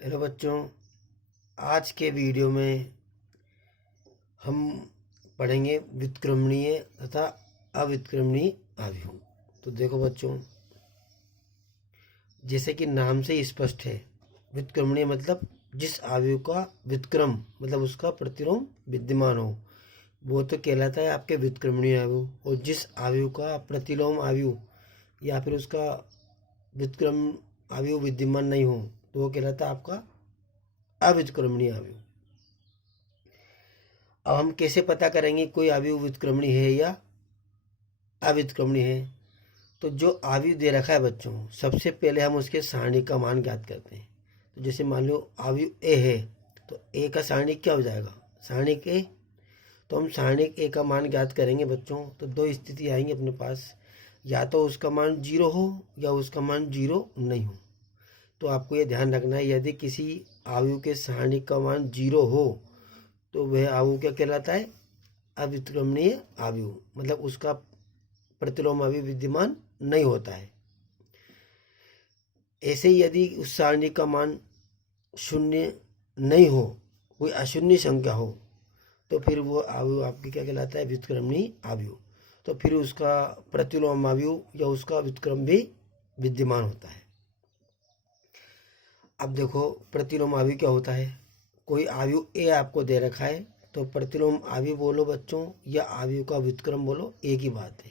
Hello बच्चों, आज के वीडियो में हम पढ़ेंगे व्युत्क्रमणीय तथा अव्युत्क्रमणीय अवयव। तो देखो बच्चों, जैसे कि नाम से ही स्पष्ट है, व्युत्क्रमणीय मतलब जिस अवयव का व्युत्क्रम मतलब उसका प्रतिलोम विद्यमान हो वो तो कहलाता है आपके व्युत्क्रमणीय अवयव, और जिस अवयव का प्रतिलोम अवयव या फिर उसका व्युत्क्रम अवयव विद्यमान नहीं हो तो वो कहलाता है आपका अव्युत्क्रमणीय अवयव। अब हम कैसे पता करेंगे कोई अवयव व्युत्क्रमणीय है या अव्युत्क्रमणीय है? तो जो अवयव दे रखा है बच्चों, सबसे पहले हम उसके सारणी का मान ज्ञात करते हैं। तो जैसे मान लो अवयव ए है, तो ए का सारणिक क्या हो जाएगा? सारणिक ए। तो हम सारणिक ए का मान ज्ञात करेंगे बच्चों, तो दो स्थिति आएंगी अपने पास, या तो उसका मान 0 हो या उसका मान 0 नहीं हो। तो आपको ये ध्यान रखना है, यदि किसी अवयव के सारणिक का मान 0 हो तो वह अवयव क्या कहलाता है? अव्युत्क्रमणीय अवयव, मतलब उसका प्रतिलोम अवयव विद्यमान नहीं होता है। ऐसे ही यदि उस सारणी का मान 0 नहीं हो, कोई अशून्य संख्या हो, तो फिर वो अवयव आपके क्या कहलाता है? व्युत्क्रमणीय अवयव। तो फिर उसका प्रतिलोम अवयव या उसका व्युत्क्रम भी विद्यमान होता है। अब देखो प्रतिलोम अवयव क्या होता है। कोई अवयव ए आपको दे रखा है, तो प्रतिलोम अवयव बोलो बच्चों या अवयव का व्युत्क्रम बोलो, एक ही बात है।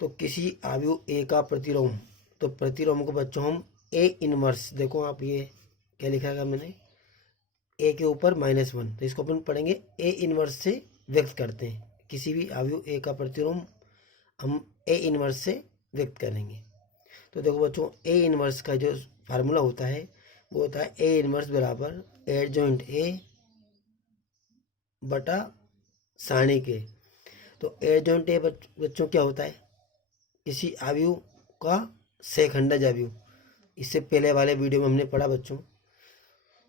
तो किसी अवयव ए का प्रतिलोम, तो प्रतिलोम को बच्चों हम ए इनवर्स, देखो आप ये क्या लिखा है मैंने, ए के ऊपर -1, तो इसको अपन पढ़ेंगे ए इनवर्स से व्यक्त करते हैं। किसी भी अवयव ए का प्रतिलोम हम ए इनवर्स से व्यक्त करेंगे। तो देखो बच्चों, ए इनवर्स का जो फार्मूला होता है वो होता है ए इनवर्स बराबर एडजॉइंट ए बटा सारणी के। तो एडजॉइंट ए बच्चों क्या होता है? किसी अवयव का सेखंडज अवयव। इससे पहले वाले वीडियो में हमने पढ़ा बच्चों।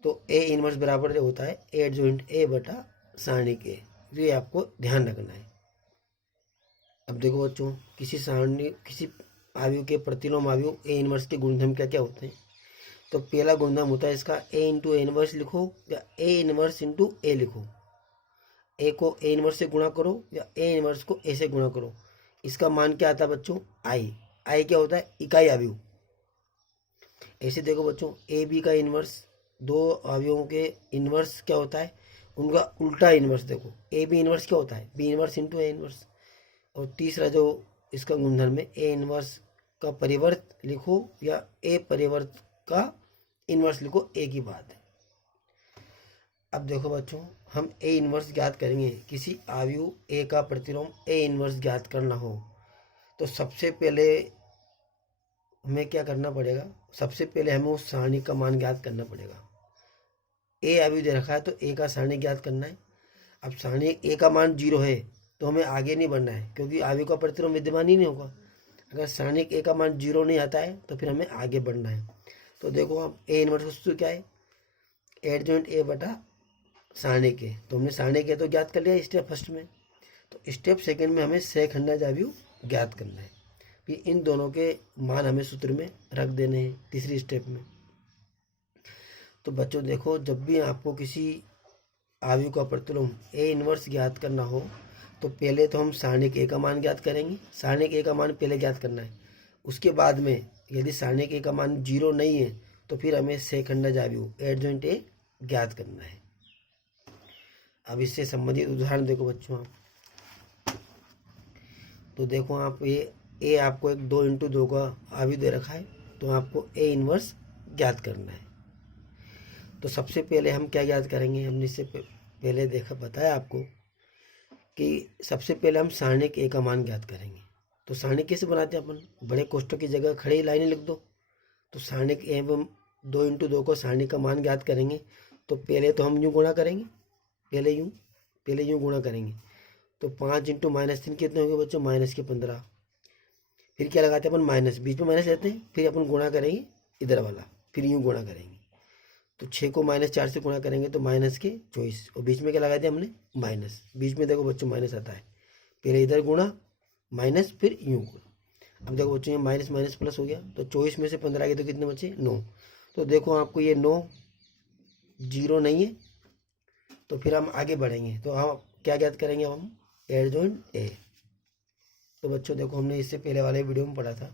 तो ए इनवर्स बराबर जो होता है एडजॉइंट ए बटा सारणी के, ये आपको ध्यान रखना है। अब देखो बच्चों, किसी अवयव के प्रतिलोम अवयव ए इनवर्स के गुणधर्म क्या क्या होते हैं। तो पहला गुणधर्म होता है इसका ए इंटू ए इनवर्स लिखो या ए इनवर्स इंटू ए लिखो। ए को ए इनवर्स से गुणा करो या ए इनवर्स को ए से गुणा करो। इसका मान क्या आता है बच्चों? आई। आई क्या होता है? इकाई अवयव। ऐसे देखो बच्चों, ए बी का इनवर्स, दो अवयवों के इनवर्स क्या होता है? उनका उल्टा इनवर्स। देखो ए बी इनवर्स क्या होता है? B inverse into A inverse. और तीसरा जो इसका गुणधर्म है, ए इनवर्स का परिवर्त लिखो या ए परिवर्त का इनवर्स लिखो, एक ही बात है। अब देखो बच्चों, हम ए इनवर्स ज्ञात करेंगे। किसी अवयव ए का प्रतिलोम ए इनवर्स ज्ञात करना हो तो सबसे पहले हमें क्या करना पड़ेगा? सबसे पहले हमें उस सारणी का मान ज्ञात करना पड़ेगा। ए अवयव दे रखा है तो ए का सारणी ज्ञात करना है। अब सारणी ए का मान 0 है तो हमें आगे नहीं बढ़ना है, क्योंकि अवयव का प्रतिलोम विद्यमान ही नहीं होगा। अगर सारणी ए का मान 0 नहीं आता है तो फिर हमें आगे बढ़ना है। तो देखो, अब ए इनवर्स वस्तु क्या है? एडजॉइंट ए बटा सारणी के। तो हमने सारणी के तो ज्ञात कर लिया स्टेप फर्स्ट में। तो स्टेप सेकंड में हमें सेखंडज अवयव ज्ञात करना है। फिर इन दोनों के मान हमें सूत्र में रख देने हैं तीसरी स्टेप में। तो बच्चों देखो, जब भी आपको किसी अवयव का प्रतिलोम ए इनवर्स ज्ञात करना हो तो पहले तो हम सारणिक ए का मान ज्ञात करेंगे। सारणिक ए का मान पहले ज्ञात करना है। उसके बाद में यदि सारणिक ए का मान 0 नहीं है तो फिर हमें सेखंडज अवयव एडजॉइंट ए ज्ञात करना है। अब इससे संबंधित उदाहरण देखो बच्चों आप। तो देखो आप, ये ए आपको एक 2 इंटू 2 का अवयव दे रखा है, तो आपको ए इनवर्स ज्ञात करना है। तो सबसे पहले हम क्या ज्ञात करेंगे? हमने इससे पहले देखा, बताया आपको कि सबसे पहले हम सारणिक ए का मान ज्ञात करेंगे। तो सारणिक कैसे बनाते हैं अपन? बड़े कोष्ठक की जगह खड़ी लाइनें लिख दो। तो सारणिक ए एवं 2 इंटू 2 को सारणिक का मान ज्ञात करेंगे। तो पहले तो हम यूँ गुणा करेंगे, पहले यूँ गुणा करेंगे। तो 5 इंटू -3 कितने होंगे बच्चों? -15। फिर क्या लगाते हैं अपन? माइनस, बीच में माइनस लेते हैं, फिर अपन गुणा करेंगे इधर वाला, फिर यूँ गुणा करेंगे। तो 6 को -4 से गुणा करेंगे तो -24, और बीच में क्या लगा दिया हमने? माइनस। बीच में देखो बच्चों माइनस आता है, पहले इधर गुणा माइनस फिर यूँ गुणा। अब देखो बच्चों, ये माइनस माइनस प्लस हो गया, तो 24 में से 15 गए तो कितने बचे? 9। तो देखो आपको ये 9 0 नहीं है, तो फिर हम आगे बढ़ेंगे। तो हम क्या ज्ञात करेंगे, हम एडजॉइंट ए। तो बच्चों देखो हमने इससे पहले वाले वीडियो में पढ़ा था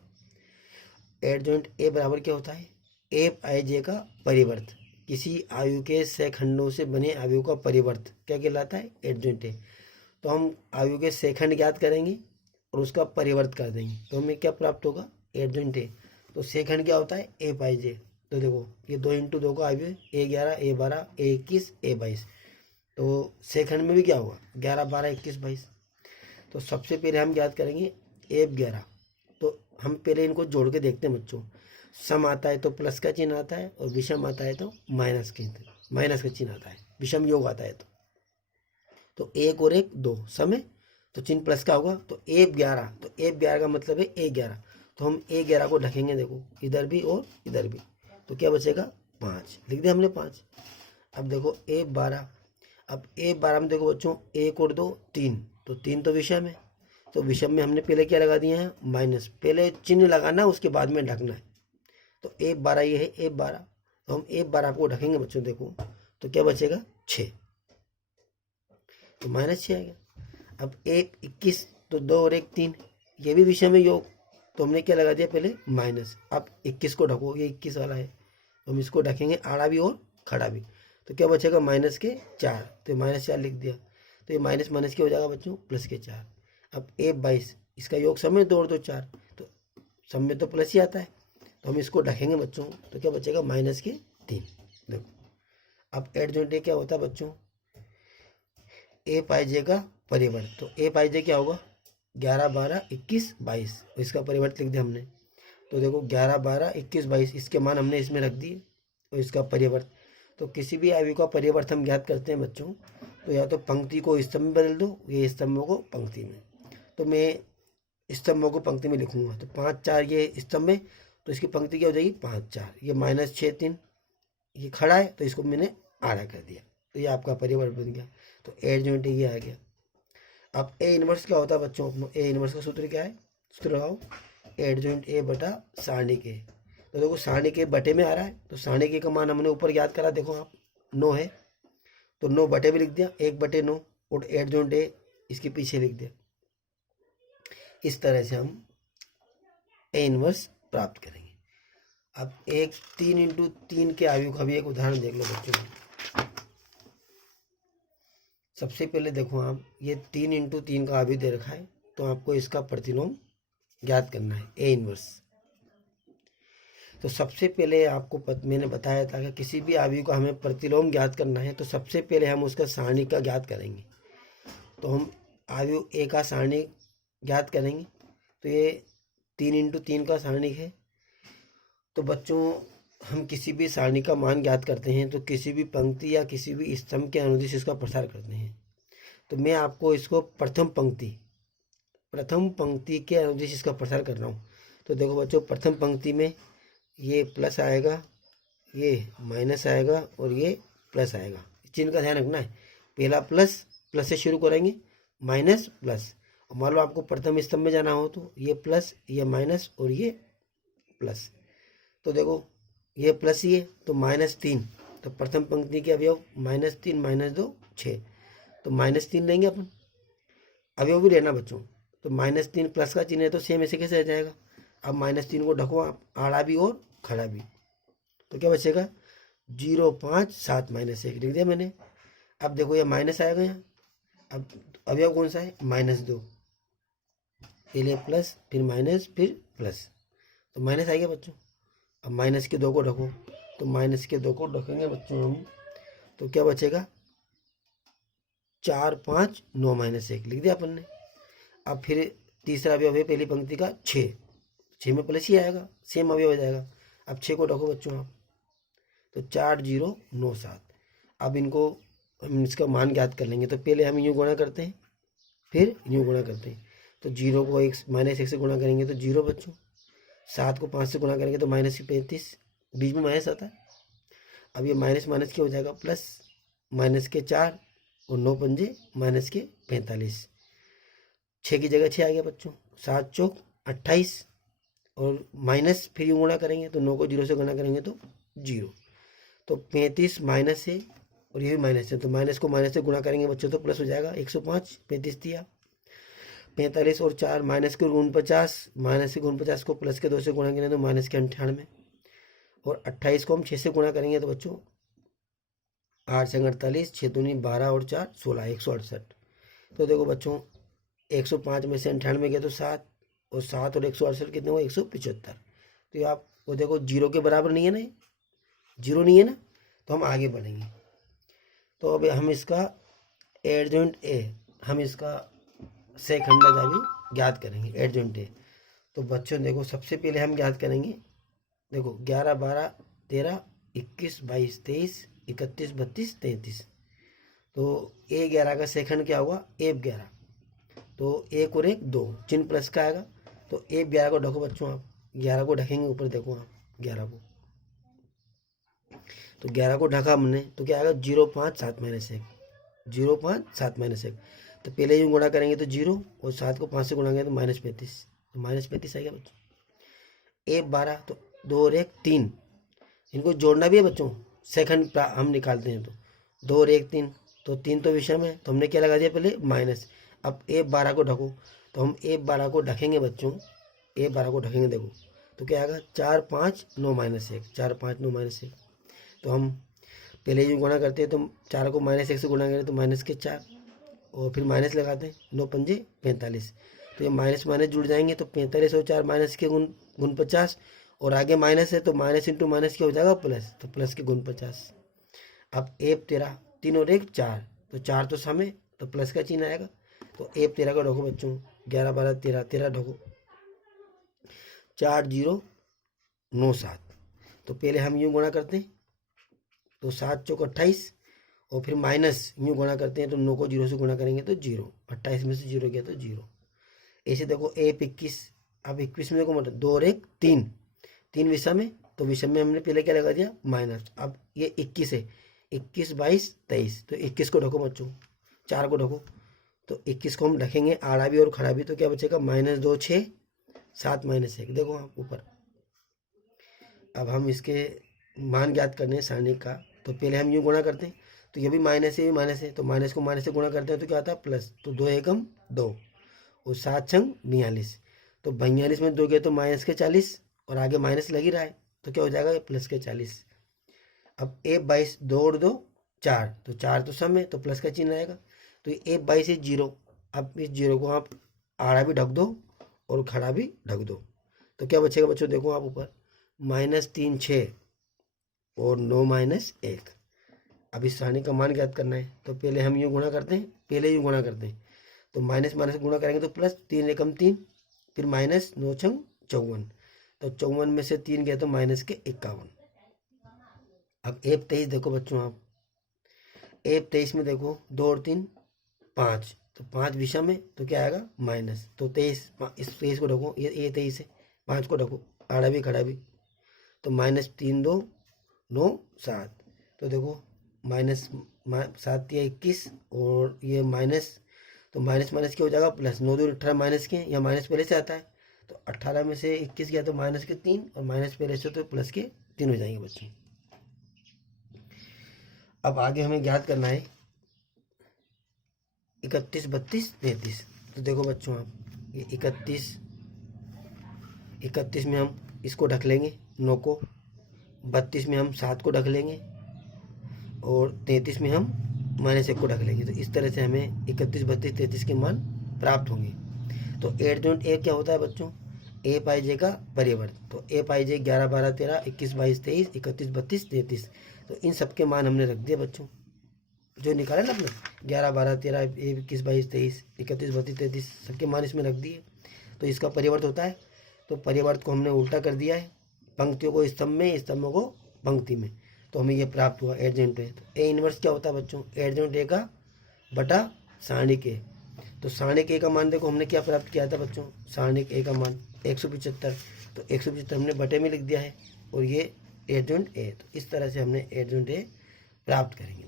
एडजॉइंट ए बराबर क्या होता है, ए आई जे का परिवर्त। किसी आयु के सहखंडों से बने आयु का परिवर्त क्या कहलाता है, एडजॉइंट ए। तो हम आयु के सहखंड ज्ञात करेंगे और उसका परिवर्त कर देंगे, तो हमें क्या प्राप्त होगा, एडजॉइंट ए। तो सहखंड क्या होता है, ए पाई जे। तो देखो ये 2 × 2 का आयु है, A11 A12 A21 A22। तो सहखंड में भी क्या होगा, 11 12 21 22। तो सबसे पहले हम ज्ञात करेंगे A11। तो हम पहले इनको जोड़ के देखते हैं बच्चों। सम आता है तो प्लस का चिन्ह आता है, और विषम आता है तो माइनस का चिन्ह आता है, विषम योग आता है। तो 1 और 1 2 सम है, तो चिन्ह प्लस का होगा। तो A11, तो A11 का मतलब है A11। तो हम A11 को ढकेंगे, देखो इधर भी और इधर भी, तो क्या बचेगा 5, लिख दिया हमने 5। अब देखो A12, अब A12 में देखो बच्चों 1 और 2 3, तो 3 तो विषम है। तो विषम में हमने पहले क्या लगा दिया है, माइनस। पहले चिन्ह लगाना उसके बाद में ढकना है। तो A12 ये है A12, तो हम A12 को ढकेंगे बच्चों, देखो तो क्या बचेगा 6, तो -6 आ गया। अब 1 21, तो 2 और 1 3, ये भी विषम है योग, तो हमने क्या लगा दिया पहले माइनस। अब 21 को ढको, ये 21 वाला है, तो हम इसको ढकेंगे आड़ा भी और खड़ा भी, तो क्या बचेगा -4, तो -4 लिख दिया। तो ये माइनस माइनस क्या हो जाएगा बच्चों, +4। अब A22, इसका योग सम में 2 और 2 4, तो सम में तो प्लस ही आता है, तो हम इसको ढकेंगे बच्चों, तो क्या बचेगा -3। देखो अब एडजॉइंट ए क्या होता है बच्चों, ए पाई जे का परिवर्त। तो ए पाई जे क्या होगा, 11 12 21 22, इसका परिवर्त लिख दिया हमने। तो देखो 11 12 21 22, इसके मान हमने इसमें रख दिए, और इसका परिवर्त। तो किसी भी आयु का परिवर्त हम ज्ञात करते हैं बच्चों, तो या तो पंक्ति को स्तंभ में बदल दो, ये स्तंभों को पंक्ति में। तो मैं स्तंभों को पंक्ति में लिखूंगा, तो 5 4 ये स्तंभ में, तो इसकी पंक्ति क्या हो जाएगी 5 4, ये -6 3, ये खड़ा है तो इसको मैंने आड़ा कर दिया, तो ये आपका परिवर्त बन गया। तो एडजॉइंट ये आ गया। अब ए इनवर्स क्या होता है बच्चों, ए इनवर्स का सूत्र क्या है, सूत्र लगाओ, एडजॉइंट ए बटा सारणी के। तो देखो सारणी के बटे में आ रहा है, तो सारणी के का मान हमने ऊपर याद करा, देखो आप 9 है, तो 9 बटे में लिख दिया, 1/9, और एडजॉइंट ए इसके पीछे लिख दिया। इस तरह से हम ए इनवर्स प्राप्त करेंगे। अब एक 3 × 3 के आयु का भी एक उदाहरण देख लो बच्चों। सबसे पहले देखो आप, ये 3 × 3 का आयु दे रखा है, तो आपको इसका प्रतिलोम ज्ञात करना है, ए इनवर्स। तो सबसे पहले आपको मैंने बताया था कि किसी भी आयु का हमें प्रतिलोम ज्ञात करना है, तो सबसे पहले हम उसका सारणी का ज्ञात करेंगे। तो हम आयु ए का सारणी ज्ञात करेंगे, तो ये 3 × 3 का सारणी है। तो बच्चों हम किसी भी सारणी का मान ज्ञात करते हैं, तो किसी भी पंक्ति या किसी भी स्तंभ के अनुदिश इसका प्रसार करते हैं। तो मैं आपको इसको प्रथम पंक्ति के अनुदिश इसका प्रसार कर रहा हूँ। तो देखो बच्चों, प्रथम पंक्ति में ये प्लस आएगा, ये माइनस आएगा, और ये प्लस आएगा। चिन्ह का ध्यान रखना है, पहला प्लस से शुरू करेंगे, माइनस प्लस। और मान लो आपको प्रथम स्तंभ में जाना हो, तो ये प्लस, ये माइनस, और ये प्लस। तो देखो ये प्लस ही है, तो -3, तो प्रथम पंक्ति के अवयव -3 -2 6, तो -3 लेंगे अपन, अवयव भी लेना बच्चों। तो -3 प्लस का चिन्ह है, तो सेम ऐसे कैसे आ जाएगा। अब -3 को ढको आप, आड़ा भी और खड़ा भी, तो क्या बचेगा 0 5 7 -1 लिख दिया मैंने। अब देखो ये माइनस आएगा यहाँ, अब अवयव कौन सा है, -2, पहले प्लस फिर माइनस फिर प्लस, तो माइनस आएगा बच्चों। अब -2 को ढको, तो -2 को ढकेंगे बच्चों हम, तो क्या बचेगा 4 5 9 -1 लिख दिया अपन ने। अब फिर तीसरा अवयव है पहली पंक्ति का 6 में प्लस ही आएगा, सेम अवयव हो जाएगा। अब 6 को ढको बच्चों आप, तो 4 0 9 7। अब इनको हम इसका मान ज्ञात कर लेंगे, तो पहले हम यूँ गुणा करते हैं, फिर यूँ गुणा करते हैं। तो 0 को -1 से गुणा करेंगे तो 0 बच्चों, 7 को 5 से गुणा करेंगे तो -35, बीच में माइनस आता है। अब ये माइनस माइनस क्या हो जाएगा, प्लस, -4 और 9 पंजे -45, 6 की जगह 6 आ गया बच्चों, 7 चौक 28, और माइनस फिर यूँ गुणा करेंगे, तो 9 को 0 से गुणा करेंगे तो जीरो। तो 35 माइनस है और ये भी माइनस है, तो माइनस को माइनस से गुणा करेंगे बच्चों तो प्लस हो जाएगा 105। 35 दिया, 45 और 4 माइनस के 49, माइनस के 49 को प्लस के 2 से गुणा करेंगे तो माइनस के 98, और 28 को हम 6 से गुणा करेंगे तो बच्चों 8 से 48, 6 दूनी 12 और 4 16, 168। तो देखो बच्चों 105 में से 98 गया तो 7, और 7 और 168 कितने हुए 175। तो ये आप वो देखो जीरो के बराबर नहीं है ना, जीरो नहीं है ना, तो हम आगे बढ़ेंगे। तो अब हम इसका एडजॉइंट ए, हम इसका सेकंड अभी ज्ञात करेंगे एडजॉइंट ए। तो बच्चों देखो सबसे पहले हम ज्ञात करेंगे, देखो 11 12 13 21 22 23 31 32 33। तो ए 11 का सेकंड क्या हुआ ए 11, तो एक और एक 2 चिन्ह प्लस का आएगा। तो ए 11 को ढको बच्चों, आप 11 को ढकेंगे ऊपर, देखो आप 11 को, तो 11 को ढका हमने तो क्या आएगा 0 5 7 माइनस 1, 0 5 7 माइनस 1। तो पहले यूँ गुणा करेंगे तो 0, और 7 को 5 से गुणा करेंगे तो -35, तो -35 आएगा बच्चों। ए 12, तो 2 और 1 3, इनको जोड़ना भी है बच्चों, सेकंड हम निकालते हैं तो 2 और 1 3, तो 3 तो विषम है, तो हमने क्या लगा दिया पहले माइनस। अब ए 12 को ढको, तो हम ए 12 को ढकेंगे बच्चों, ए 12 को ढकेंगे देखो तो क्या आएगा 4 5 9 माइनस 1, 4 5 9 माइनस 1। तो हम पहले यूँ गुणा करते हैं तो 4 को -1 से गुणा करें तो माइनस के 4, और फिर माइनस लगाते हैं 9 पंजे 45। तो ये माइनस माइनस जुड़ जाएंगे, तो 45 और 4 माइनस के गुण 50, और आगे माइनस है तो माइनस इंटू माइनस क्या हो जाएगा प्लस, तो प्लस के गुण 50। अब ए 13, 3 और 1 4, तो 4 तो सम है तो प्लस का चिन्ह आएगा। तो ए 13 का ढोको बच्चों, 11 12 13 13 ढोको, 4 0 9 7। तो पहले हम यूँ गुणा करते हैं तो 7 चौक 28, और फिर माइनस यूँ गुणा करते हैं तो 9 को 0 से गुणा करेंगे तो 0, 28 में से 0 गया तो 0। ऐसे देखो ए 21, अब 21 में देखो मतलब 2 और 1 3, 3 विषम में, तो विषम में हमने पहले क्या लगा दिया माइनस। अब ये 21 है, 21 22 23, तो 21 को ढको बच्चों, 4 को ढको, तो 21 को हम ढकेंगे आड़ा भी और खड़ा भी, तो क्या बचेगा -2 6 7 माइनस 1, देखो आप ऊपर। अब हम इसके मान ज्ञात करने हैं सारणी का, तो पहले हम यूँ गुणा करते हैं, तो ये भी माइनस है, ये माइनस है, तो माइनस को माइनस से गुणा करते हैं तो क्या आता है प्लस, तो 2 एकम 2, और 7 छंग 42, तो 42 में 2 गए तो माइनस के 40, और आगे माइनस लग ही रहा है तो क्या हो जाएगा प्लस के 40। अब ए 22, 2 और 2 4, तो 4 तो सम है तो प्लस का चिन्ह आएगा। तो ये ए 22 है 0, अब इस 0 को आप आड़ा भी ढक दो और खड़ा भी ढक दो, तो क्या बचेगा बच्चों, देखो आप ऊपर -3 6 और 9 -1। अब इस सारणी का मान ज्ञात करना है, तो पहले हम यूँ गुणा करते हैं, पहले यूँ गुणा करते हैं तो माइनस माइनस गुणा करेंगे तो प्लस, 3 एकम 3, फिर माइनस 9 छंग 54, तो 54 में से 3 गया तो माइनस के 51। अब ए 23 देखो बच्चों, आप ए 23 में देखो 2 और 3 5, तो 5 विषम में तो क्या आएगा माइनस, तो 23, इस 23 को ढको, ये 23 है, 5 को ढको आड़ा भी खड़ा भी, तो -3 2 9 7, तो देखो -7 या 21, और ये माइनस, तो माइनस माइनस क्या हो जाएगा प्लस, 9 2 18 माइनस के, या माइनस पहले से आता है, तो 18 में से 21 गया तो माइनस के 3, और माइनस पहले से तो प्लस के 3 हो जाएंगे बच्चों। अब आगे हमें ज्ञात करना है 31 32 33। तो देखो बच्चों आप ये 31 में हम इसको ढक लेंगे 9 को, 32 में हम 7 को ढक लेंगे, और 33 में हम -1 को ढक लेंगे। तो इस तरह से हमें 31 32 33 के मान प्राप्त होंगे। तो एडजॉइंट ए क्या होता है बच्चों, ए पाई जे का परिवर्त। तो ए पाई जे 11 12 13 21 22 23 31 32 33, तो इन सब के मान हमने रख दिए बच्चों, जो निकाला ना अपने 11 12 13 21 22 23 31 32 33, सबके मान इसमें रख दिए। तो इसका परिवर्त होता है, तो परिवर्त को हमने उल्टा कर दिया है, पंक्तियों को स्तंभ में, स्तंभों को पंक्ति में, तो हमें ये प्राप्त हुआ एडजॉइंट ए। तो ए इनवर्स क्या होता है बच्चों, एडजॉइंट ए का बटा सारणिक ए। तो सारणिक ए का मान देखो हमने क्या प्राप्त किया था बच्चों, सारणिक ए का मान 175, तो 175 हमने बटे में लिख दिया है, और ये एडजॉइंट ए। तो इस तरह से हमने एडजॉइंट ए प्राप्त करेंगे।